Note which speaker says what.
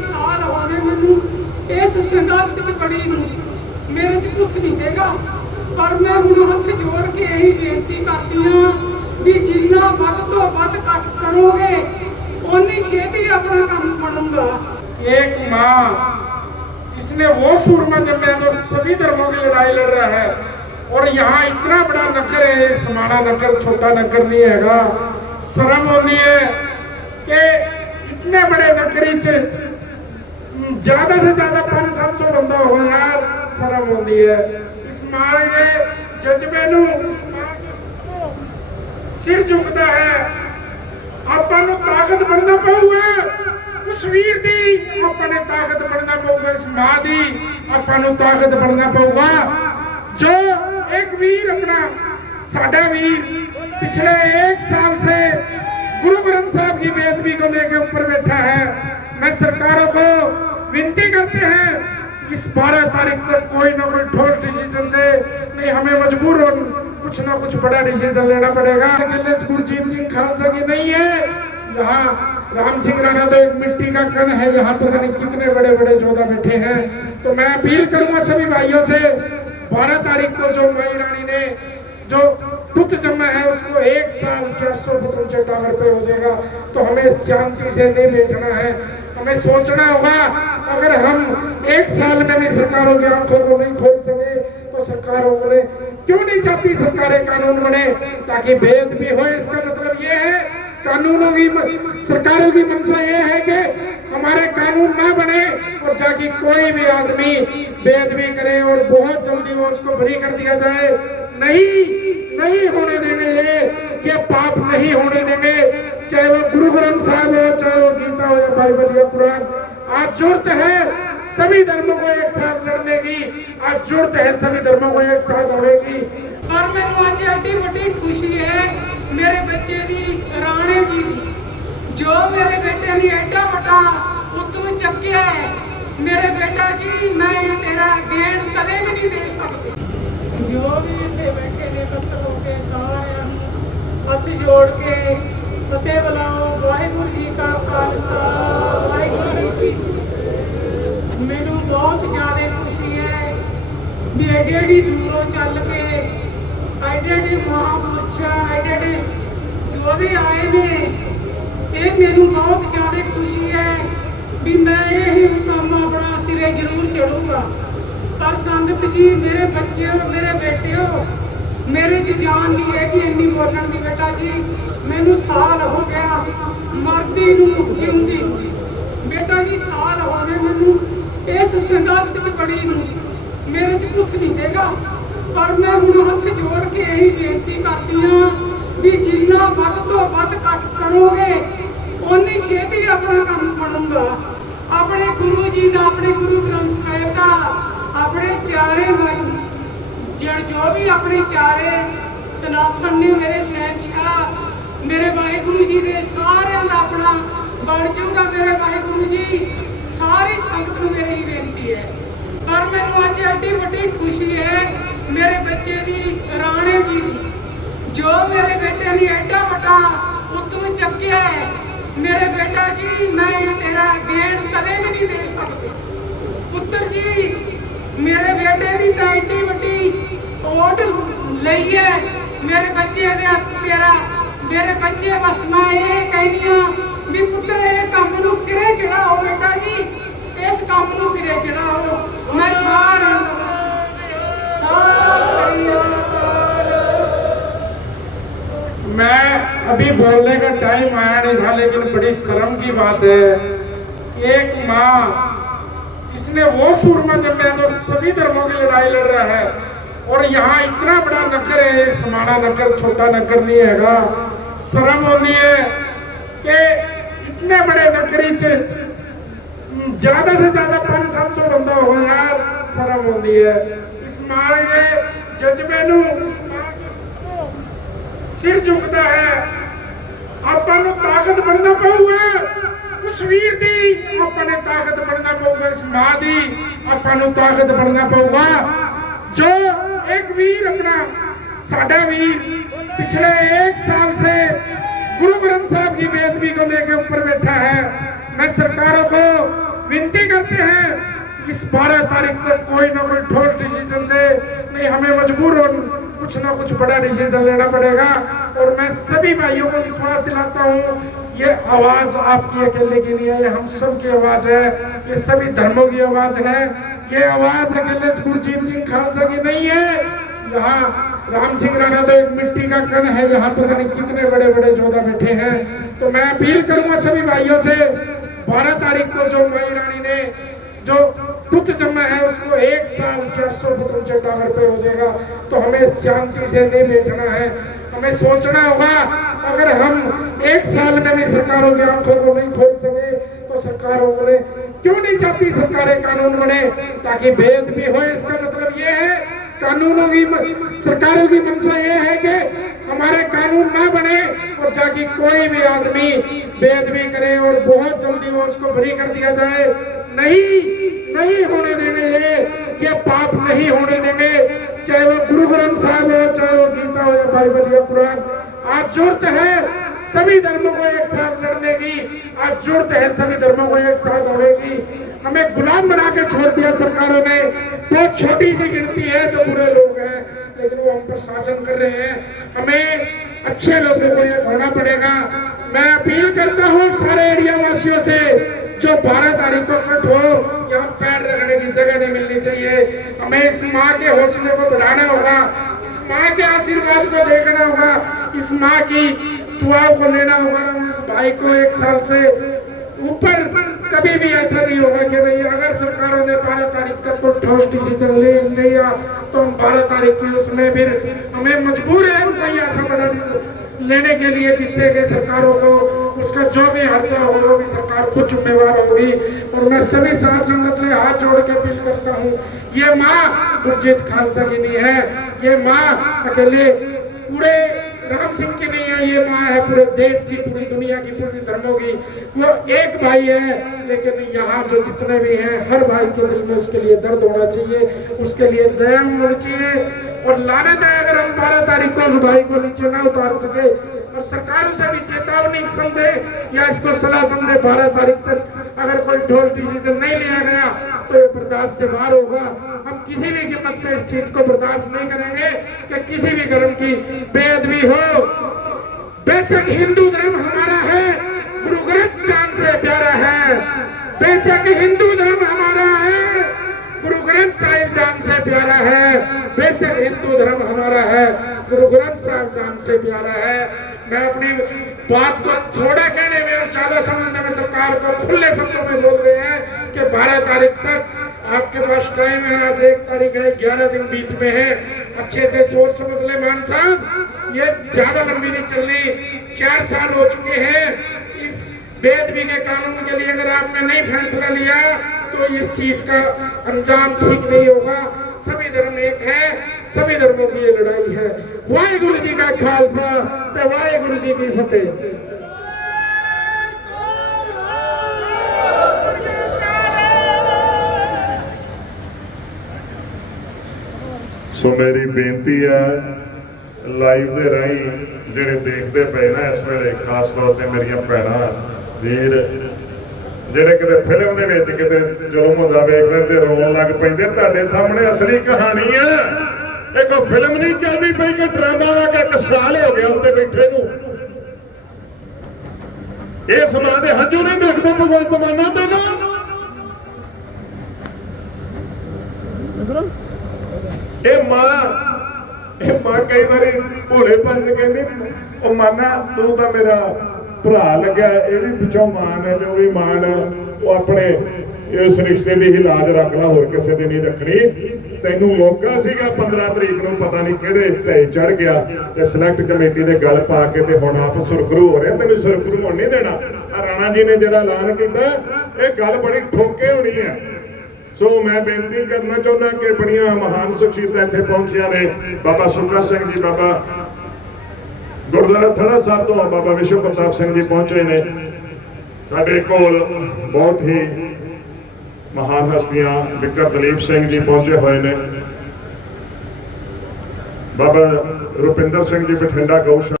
Speaker 1: ਸਾਲ ਹੋ ਗਏ ਮੈਨੂੰ ਇਸ ਸੰਘਰਸ਼ ਵਿੱਚ ਬੜੀ ਨੂੰ ਮੇਰੇ 'ਚ ਕੁਝ ਨਹੀਂ ਹੈਗਾ ਪਰ ਮੈਂ ਹੁਣ ਹੱਥ ਜੋੜ ਕੇ ਇਹੀ ਬੇਨਤੀ ਕਰਦੀ ਹਾਂ ਵੀ ਜਿੰਨਾ ਵੱਧ ਤੋਂ ਵੱਧ ਇਕੱਠ ਕਰੋਗੇ ਓਨੀ ਛੇਤੀ ਆਪਣਾ ਕੰਮ ਬਣੂਗਾ
Speaker 2: एक माँ जिसने वो सूरमा जन्मे जो सभी धर्मों की लड़ाई लड़ रहा है और यहाँ इतना बड़ा नगर है ये समाना नगर छोटा नगर नहीं हैगा शर्म होती है कि इतने बड़े नगरी च ज्यादा से ज्यादा पाँच सात सौ बंदा होगा यार शर्म होती है इस माँ के जज्बे ਨੂੰ ਇਸ ਮਾਂ ਦੇ ਸਿਰ ਝੁਕਦਾ ਹੈ ਆਪਾਂ ਨੂੰ ਤਾਕਤ ਬਣਨਾ ਪਊਗਾ ਉਸ ਵੀਰ ਦੀ ਆਪਾਂ ਨੇ ਤਾਕਤ ਬਣਨਾ ਪਊਗਾ ਇਸ ਮਾਂ ਦੀ ਆਪਾਂ ਨੂੰ ਤਾਕਤ ਬਣਨਾ ਪਊਗਾ ਜੋ ਇੱਕ ਵੀਰ ਆਪਣਾ ਸਾਡਾ ਵੀਰ पिछले एक साल से गुरु ग्रंथ साहब की बेदबी को लेकर ऊपर बैठा है मैं सरकारों को विनती करते हैं इस 12 तारीख तक कोई ना कोई ठोस डिसीज़न दे। नहीं, हमें मजबूर हो कुछ ना कुछ बड़ा डिसीज़न लेना पड़ेगा। गुरजीत सिंह खालसा की नहीं है। यहाँ राम सिंह राणा तो एक मिट्टी का कण है। यहाँ तो नहीं कितने बड़े बड़े जोधा बैठे हैं। तो मैं अपील करूँगा सभी भाइयों से 12 तारीख को जो मई रानी ने जो पुत्र जन्मा है, उसको एक साल चार सौ फुट ऊँचे टावर पे हो जाएगा। तो हमें शांति से नहीं बैठना है। हमें सोचना होगा, अगर हम एक साल में भी सरकारों की आँखों को नहीं खोल सके तो सरकारों ने क्यों नहीं चाहती सरकारें कानून बने? ताकि भेद भी हो, इसका मतलब ये है, कानूनों की सरकारों की मंशा ये है कि हमारे कानून ना बने और जाके कोई भी आदमी भेद भी करे और बहुत जल्दी वो उसको बरी कर दिया जाए। नहीं नहीं होने देंगे ये ये पाप नहीं होने देंगे। चाहे वो बाइबल या कुरान आज जरूरत है सभी धर्मों को एक साथ लड़ने की आज जरूरत है सभी धर्मों को एक साथ होने की
Speaker 1: ਪਰ ਮੈਨੂੰ ਅੱਜ ਐਡੀ ਵੱਡੀ ਖੁਸ਼ੀ ਹੈ ਮੇਰੇ ਬੱਚੇ ਦੀ ਰਾਣੇ ਜੀ ਦੀ ਜੋ ਮੇਰੇ ਬੇਟੇ ਨੇ ਐਡਾ ਵੱਡਾ ਉਦਮ ਚੱਕਿਆ ਹੈ ਮੇਰੇ ਬੇਟਾ ਜੀ ਮੈਂ ਇਹ ਤੇਰਾ ਗੇੜ ਕਦੇ ਵੀ ਨਹੀਂ ਦੇ ਸਕਦੀ ਜੋ ਵੀ ਇੱਥੇ ਬੈਠੇ ਨੇ ਇਕੱਤਰ ਹੋ ਕੇ ਸਾਰਿਆਂ ਨੂੰ ਹੱਥ ਜੋੜ ਕੇ ਫਤਿਹ ਬੁਲਾਓ ਵਾਹਿਗੁਰੂ ਜੀ ਕਾ ਖਾਲਸਾ ਵੀ ਐਡੇ ਐਡੀ ਦੂਰੋਂ ਚੱਲ ਕੇ ਐਡੇ ਐਡੇ ਮਹਾਂਪੁਰਸ਼ ਐਡੇ ਐਡੇ ਜੋਧੇ ਆਏ ਨੇ, ਇਹ ਮੈਨੂੰ ਬਹੁਤ ਜ਼ਿਆਦਾ ਖੁਸ਼ੀ ਹੈ ਵੀ ਮੈਂ ਇਹ ਹੀ ਕੰਮ ਆਪਣਾ ਸਿਰੇ ਜ਼ਰੂਰ ਚੜੂਗਾ ਪਰ ਸੰਗਤ ਜੀ, ਮੇਰੇ ਬੱਚਿਓ, ਮੇਰੇ ਬੇਟਿਓ, ਮੇਰੇ 'ਚ ਜਾਨ ਨਹੀਂ ਹੈ ਕਿ ਇੰਨੀ ਬੋਲਣ ਦੀ ਬੇਟਾ ਜੀ। ਮੈਨੂੰ ਸਾਲ ਹੋ ਗਿਆ ਮਰਦੀ ਨੂੰ ਜਿਉਂਦੀ। ਬੇਟਾ ਜੀ, ਸਾਲ ਹੋ ਗਏ ਮੈਨੂੰ ਇਸ ਸੰਘਰਸ਼ 'ਚ ਬੜੀ ਨੂੰ। ਮੇਰੇ 'ਚ ਕੁਝ ਨਹੀਂ ਹੈਗਾ। ਪਰ ਮੈਂ ਹੁਣ ਹੱਥ ਜੋੜ ਕੇ ਇਹੀ ਬੇਨਤੀ ਕਰਦੀ ਹਾਂ ਵੀ ਜਿੰਨਾ ਵੱਧ ਤੋਂ ਵੱਧ ਕੱਟ ਕਰੋਗੇ, ਓਨੀ ਛੇਤੀ ਆਪਣਾ ਕੰਮ ਬਣੂਗਾ। ਆਪਣੇ ਗੁਰੂ ਜੀ ਦਾ, ਆਪਣੇ ਗੁਰੂ ਗ੍ਰੰਥ ਸਾਹਿਬ ਦਾ, ਆਪਣੇ ਚਾਰੇ ਮ- ਜੋ ਵੀ ਆਪਣੇ ਚਾਰੇ ਸਨਾਤਨ ਨੇ ਮੇਰੇ ਸ਼ਹਿਨशाह ਮੇਰੇ ਵਾਹਿਗੁਰੂ ਜੀ ਦੇ ਸਾਰਿਆਂ ਦਾ ਆਪਣਾ ਬਣ ਜੂਗਾ ਮੇਰੇ ਵਾਹਿਗੁਰੂ ਜੀ। ਸਾਰੀ ਸੰਗਤ ਨੂੰ ਮੇਰੀ ਹੀ ਬੇਨਤੀ ਹੈ। ਪਰ ਮੈਨੂੰ ਅੱਜ ਐਡੀ ਵੱਡੀ ਖੁਸ਼ੀ ਹੈ ਮੇਰੇ ਬੱਚੇ ਦੀ, ਰਾਣੇ ਜੀ ਦੀ। ਜੋ ਮੇਰੇ ਬੇਟੇ ਨੇ ਐਡਾ ਵੱਡਾ ਉਦਮ ਚੱਕਿਆ ਹੈ, ਮੇਰੇ ਬੇਟਾ ਜੀ, ਮੈਂ ਇਹ ਤੇਰਾ ਗੇੜ ਕਦੇ ਵੀ ਨਹੀਂ ਦੇ ਸਕਦੀ। ਪੁੱਤਰ ਜੀ, ਮੇਰੇ ਬੇਟੇ ਦੀ ਤਾਂ ਐਡੀ ਵੱਡੀ ਓਟ ਲਈ ਹੈ। ਮੇਰੇ ਬੱਚੇ ਦੇ ਤੇਰਾ, ਮੇਰੇ ਬੱਚੇ ਬਸ ਮੈਂ ਇਹ ਕਹਿੰਦੀ ਹਾਂ ਵੀ ਪੁੱਤਰ, ਇਹ ਕੰਮ ਨੂੰ ਸਿਰੇ ਚੜਾਓ ਬੇਟਾ ਜੀ। ਇਸ ਕੰਮ
Speaker 2: अभी बोलने का टाइम आया नहीं था लेकिन बड़ी शर्म की बात है कि एक माँ जिसने वो सूरमा जन्मा जो सभी धर्मों की लड़ाई लड़ रहा है और यहाँ इतना बड़ा नगर है समाना नगर छोटा नगर नहीं हैगा शर्म होनी है कि इतने बड़े नगरी च ज्यादा से ज्यादा पांच सात सौ बंदा होगा यार शर्म होनी है इस माँ ने जज्बे इस ਸਿਰ ਝੁਕਦਾ ਹੈ ਆਪਾਂ ਨੂੰ ਤਾਕਤ ਬਣਨਾ ਪਊਗਾ ਉਸ ਵੀਰ ਦੀ ਆਪਾਂ ਨੇ ਤਾਕਤ ਬਣਨਾ ਪਊਗਾ ਇਸ ਮਾਂ ਦੀ ਆਪਾਂ ਨੂੰ ਤਾਕਤ ਬਣਨਾ ਪਊਗਾ ਜੋ ਇੱਕ ਵੀਰ ਆਪਣਾ ਸਾਡਾ ਵੀਰ पिछले एक साल से गुरु ग्रंथ साहब की बेदबी को लेकर ऊपर बैठा है मैं सरकारों को बारह तारीख तक कोई ना कोई ठोस डिसीजन दे नहीं हमें मजबूर हो कुछ ना कुछ बड़ा डिसीज़न लेना पड़ेगा। और मैं सभी भाइयों को विश्वास दिलाता हूँ, ये आवाज़ आपकी अकेले की नहीं है ये हम सब की आवाज़ है, ये सभी धर्मों की आवाज़ है। ये आवाज़ अकेले गुरजीत सिंह खालसा की नहीं है। यहाँ राम सिंह राणा तो एक मिट्टी का कण है, यहाँ पता नहीं कितने बड़े बड़े जोधा बैठे हैं। तो मैं अपील करूँगा सभी भाइयों से 12 तारीख को जो मई रानी ने जो पुत्र जन्मा है, उसको एक साल चार सौ टावर पे हो जाएगा। तो हमें शांति से नहीं बैठना है। हमें सोचना होगा, अगर हम एक साल में भी सरकारों की आँखों को नहीं खोल सके तो सरकारों को क्यों नहीं चाहती सरकारें कानून बने? ताकि भेद भी हो, इसका मतलब ये है, कानूनों की सरकारों की मंशा ये है कि हमारे कानून ना बने और जाके कोई भी आदमी भेद भी करे और बहुत जल्दी वो उसको बरी कर दिया जाए। नहीं नहीं होने देंगे ये। ये पाप नहीं होने देंगे। चाहे वो गुरु ग्रंथ साहब हो, चाहे वो गीता हो या बाइबल या कुरान, आज ज़रूरत है सभी धर्मों को एक साथ लड़ने की। आज ज़रूरत है सभी धर्मों को एक साथ होने की। हमें गुलाम बना के छोड़ दिया सरकारों ने। बहुत छोटी सी गिनती है जो बुरे लोग हैं, लेकिन वो हम पर शासन कर रहे हैं। हमें अच्छे लोगों को ये होना पड़ेगा। मैं अपील करता हूँ सारे एरिया वासियों से जो 12 तारीख को कट हो, यहाँ पैर रखने की जगह नहीं मिलनी चाहिए। हमें इस माँ के हौसले को बढ़ाना होगा, इस माँ के आशीर्वाद को देखना होगा, इस माँ की दुआओं को लेना होगा इस भाई को एक साल से ऊपर कभी भी ऐसा नहीं होगा कि भाई अगर सरकारों ने बारह तारीख तक को ठोस डिसीज़न ले लिया तो हम बारह तारीख की उसमें फिर हमें मजबूर है कोई ऐसा बड़ा लेने के लिए जिससे कि सरकारों को उसका जो भी खर्चा होगा वो भी सरकार खुद जिम्मेवार होगी। और मैं सभी संगत से हाथ जोड़ के अपील करता हूँ, ये माँ गुरजीत खालसा की नहीं है, ये माँ अकेले पूरे राम सिंह की नहीं है, ये माँ है पूरे देश की, पूरी दुनिया की, पूरी धर्मों की। वो एक भाई है, लेकिन यहाँ जो जितने भी हैं, हर भाई के दिल में उसके लिए दर्द होना चाहिए, उसके लिए दया होनी चाहिए। और लानत है अगर हम बारह तारीख को उस भाई को नीचे ना उतार सके और सरकारों से भी चेतावनी समझे या इसको सलाह समझे बारह तारीख तक अगर कोई ठोस डिसीज़न नहीं लिया गया तो ये बर्दाश्त से बाहर होगा। हम किसी भी कीमत पे इस चीज़ को बर्दाश्त नहीं करेंगे कि किसी भी धर्म की बेअदबी हो। बेशक हिंदू धर्म हमारा है, गुरु ग्रंथ जान से प्यारा है। बेशक हिंदू धर्म हमारा है, गुरु ग्रंथ साहिब जान से प्यारा है। बेशक हिंदू धर्म हमारा है, गुरु ग्रंथ साहिब जान से प्यारा है। मैं अपनी बात को थोड़ा कहने में और ज़्यादा समझने में सरकार को खुले शब्दों में बोल रहे हैं कि बारह तारीख तक आपके पास टाइम है, आज एक तारीख है, ग्यारह दिन बीच में है। अच्छे से सोच समझ ले मान साहब। ये ज़्यादा लंबी नहीं चलनी। चार साल हो चुके हैं। इस बेदबी के कानून के लिए अगर आपने नहीं फैसला लिया तो इस चीज़ का अंजाम ठीक नहीं होगा। सभी धर्म एक है। सभी धर्मों की ये लड़ाई है वाहेगुरु जी का खालसा ते वाहेगुरु जी की फतेह
Speaker 3: ਸੋ ਮੇਰੀ ਬੇਨਤੀ ਹੈ ਲਾਈਵ ਦੇ ਰਾਹੀਂ ਜਿਹੜੇ ਦੇਖਦੇ ਪਏ ਨਾ ਇਸ ਵੇਲੇ ਖਾਸ ਤੌਰ ਤੇ ਮੇਰੀਆਂ ਭੈਣਾਂ ਵੀਰ ਜਿਹੜੇ ਕਿਤੇ ਫਿਲਮ ਦੇ ਵਿੱਚ ਕਿਤੇ ਜ਼ੁਲਮ ਹੁੰਦਾ ਵੇਖ ਲੈਣ ਤੇ ਰੋਣ ਲੱਗ ਪੈਂਦੇ ਤੁਹਾਡੇ ਸਾਹਮਣੇ ਅਸਲੀ ਕਹਾਣੀ ਹੈ ਇਹ ਕੋਈ ਫਿਲਮ ਨਹੀਂ ਚੱਲਦੀ ਪਈ ਕਿ ਡਰਾਮਾ ਵਾ ਕਿ ਇੱਕ ਸਾਲ ਹੋ ਗਿਆ ਉੱਤੇ ਬੈਠੇ ਨੂੰ। ਇਸ ਮਾਂ ਦੇ ਹੰਝੂ ਨਹੀਂ ਦੇਖਦੇ ਭਗਵੰਤ ਮਾਨਾ ਤੇ ਨਾ। ਇਹ ਮਾਂ ਇਹ ਮਾਂ ਕਈ ਵਾਰੀ ਭੋਲੇ ਪੰਜ ਕਹਿੰਦੀ ਉਹ ਮਾਨਾ ਤੂੰ ਤਾਂ ਮੇਰਾ ਭਰਾ ਲੱਗਿਆ ਇਹ ਵੀ ਪਿੱਛੋਂ ਮਾਨ ਹੈ ਤੇ ਉਹ ਵੀ ਮਾਨ। ਉਹ ਆਪਣੇ ਇਸ ਰਿਸ਼ਤੇ ਦੀ ਹੀ ਲਾਜ ਰੱਖ ਲਾ, ਹੋਰ ਕਿਸੇ ਦੀ ਨਹੀਂ ਰੱਖਣੀ। ਤੈਨੂੰ ਮੌਕਾ ਸੀਗਾ 15 ਤਰੀਕ ਨੂੰ, ਪਤਾ ਨਹੀਂ ਕਿਹੜੇ ਤੇ ਚੜ ਗਿਆ ਤੇ ਸਿਲੈਕਟ ਕਮੇਟੀ ਦੇ ਗੱਲ ਪਾ ਕੇ ਤੇ ਹੁਣ ਆਪ ਸੁਰਖਰੂ ਹੋ ਰਿਹਾ, ਤੈਨੂੰ ਸੁਰਖਰੂ ਹੋਣ ਨਹੀਂ ਦੇਣਾ। ਆ ਰਾਣਾ ਜੀ ਨੇ ਜਿਹੜਾ ਐਲਾਨ ਕੀਤਾ, ਇਹ ਗੱਲ ਬੜੀ ਠੋਕੇ ਹੋਣੀ ਹੈ। ਸੋ ਮੈਂ ਬੇਨਤੀ ਕਰਨਾ ਚਾਹੁੰਦਾ ਕਿ ਬੜੀਆਂ ਮਹਾਨ ਸ਼ਖਸੀਅਤਾਂ ਇੱਥੇ ਪਹੁੰਚੀਆਂ ਨੇ। ਬਾਬਾ ਸੁੱਖਾ ਸਿੰਘ ਜੀ, ਬਾਬਾ ਗੁਰਦੁਆਰਾ ਥੜਾ ਸਾਹਿਬ ਤੋਂ ਬਾਬਾ ਵਿਸ਼ਵ ਪ੍ਰਤਾਪ ਸਿੰਘ ਜੀ ਪਹੁੰਚੇ ਨੇ। ਸਾਡੇ ਕੋਲ ਬਹੁਤ ਹੀ ਮਹਾਨ ਹਸਤੀਆਂ ਵਿਕਰ ਦਲੀਪ ਸਿੰਘ ਜੀ ਪਹੁੰਚੇ ਹੋਏ ਨੇ। ਬਾਬਾ ਰੁਪਿੰਦਰ ਸਿੰਘ ਜੀ ਬਠਿੰਡਾ ਗਊਸ਼ਾਲਾ